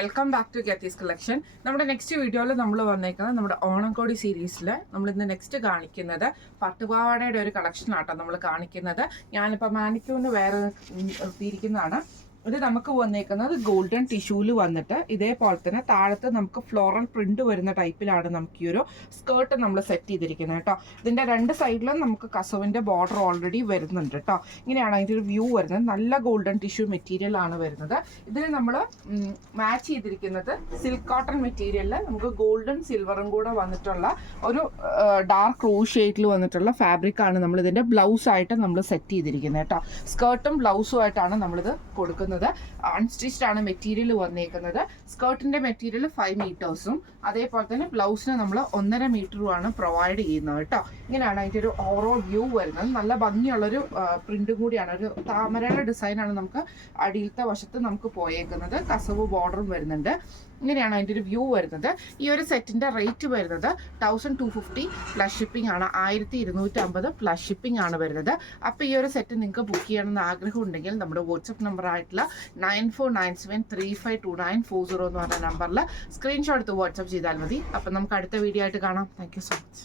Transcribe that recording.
Welcome back to ഗെത്തീസ് collection. നമ്മുടെ next വീഡിയോയിൽ നമ്മൾ വന്നേക്കുന്നത് നമ്മുടെ ഓണക്കോടി സീരീസിൽ നമ്മൾ ഇന്ന് നെക്സ്റ്റ് കാണിക്കുന്നത് പട്ടുപാവാടയുടെ ഒരു കളക്ഷൻ ആട്ടോ നമ്മൾ കാണിക്കുന്നത്. ഞാനിപ്പോൾ മാനിക്യൂന്ന് വേറെ ഇരിക്കുന്നതാണ്. ഇത് നമുക്ക് വന്നേക്കുന്നത് ഗോൾഡൻ ടിഷ്യൂല് വന്നിട്ട് ഇതേപോലെ തന്നെ താഴത്ത് നമുക്ക് ഫ്ലോറൽ പ്രിന്റ് വരുന്ന ടൈപ്പിലാണ് നമുക്ക് ഈ ഒരു സ്കേർട്ട് നമ്മൾ സെറ്റ് ചെയ്തിരിക്കുന്നത് കേട്ടോ. ഇതിന്റെ രണ്ട് സൈഡിലും നമുക്ക് കസവിന്റെ ബോർഡർ ഓൾറെഡി വരുന്നുണ്ട് കേട്ടോ. ഇങ്ങനെയാണ് അതിൻ്റെ ഒരു വ്യൂ വരുന്നത്. നല്ല ഗോൾഡൻ ടിഷ്യൂ മെറ്റീരിയൽ ആണ് വരുന്നത്. ഇതിന് നമ്മൾ മാച്ച് ചെയ്തിരിക്കുന്നത് സിൽക്ക് കോട്ടൺ മെറ്റീരിയലിൽ നമുക്ക് ഗോൾഡൻ സിൽവറും കൂടെ വന്നിട്ടുള്ള ഒരു ഡാർക്ക് റോസ് ഷെയ്ഡിൽ വന്നിട്ടുള്ള ഫാബ്രിക് ആണ് നമ്മൾ ഇതിന്റെ ബ്ലൗസ് ആയിട്ട് നമ്മൾ സെറ്റ് ചെയ്തിരിക്കുന്നത് കേട്ടോ. സ്കേർട്ടും ബ്ലൗസും ആയിട്ടാണ് നമ്മളിത് കൊടുക്കുന്നത്. അൺസ്റ്റിച്ച്ഡ് ആണ് മെറ്റീരിയൽ വന്നേക്കുന്നത്. സ്കേർട്ടിന്റെ മെറ്റീരിയൽ 5 മീറ്റേഴ്സും അതേപോലെ തന്നെ ബ്ലൗസിന് നമ്മൾ 1.5 മീറ്ററുമാണ് പ്രൊവൈഡ് ചെയ്യുന്നത് കേട്ടോ. ഇങ്ങനെയാണ് അതിൻ്റെ ഒരു ഓവറോൾ വ്യൂ വരുന്നത്. നല്ല ഭംഗിയുള്ളൊരു പ്രിന്റ് കൂടിയാണ്. ഒരു താമരയുടെ ഡിസൈനാണ് നമുക്ക് അടിയിലത്തെ വശത്ത് നമുക്ക് പോയേക്കുന്നത്. കസവ് ബോർഡറും വരുന്നുണ്ട്. ഇങ്ങനെയാണ് അതിൻ്റെ ഒരു വ്യൂ വരുന്നത്. ഈ ഒരു സെറ്റിന്റെ റേറ്റ് വരുന്നത് 1250 പ്ലസ് ഷിപ്പിംഗ് ആണ്. 1250 പ്ലസ് ഷിപ്പിംഗ് ആണ് വരുന്നത്. അപ്പോൾ ഈ ഒരു സെറ്റ് നിങ്ങൾക്ക് ബുക്ക് ചെയ്യണമെന്ന് ആഗ്രഹം ഉണ്ടെങ്കിൽ നമ്മുടെ വാട്സപ്പ് നമ്പർ ആയിട്ടുള്ള 9497352940 എന്ന് പറഞ്ഞ നമ്പറിൽ സ്ക്രീൻഷോട്ട് എടുത്ത് വാട്സപ്പ് ചെയ്താൽ മതി. അപ്പം നമുക്ക് അടുത്ത വീഡിയോ ആയിട്ട് കാണാം. Thank you so much.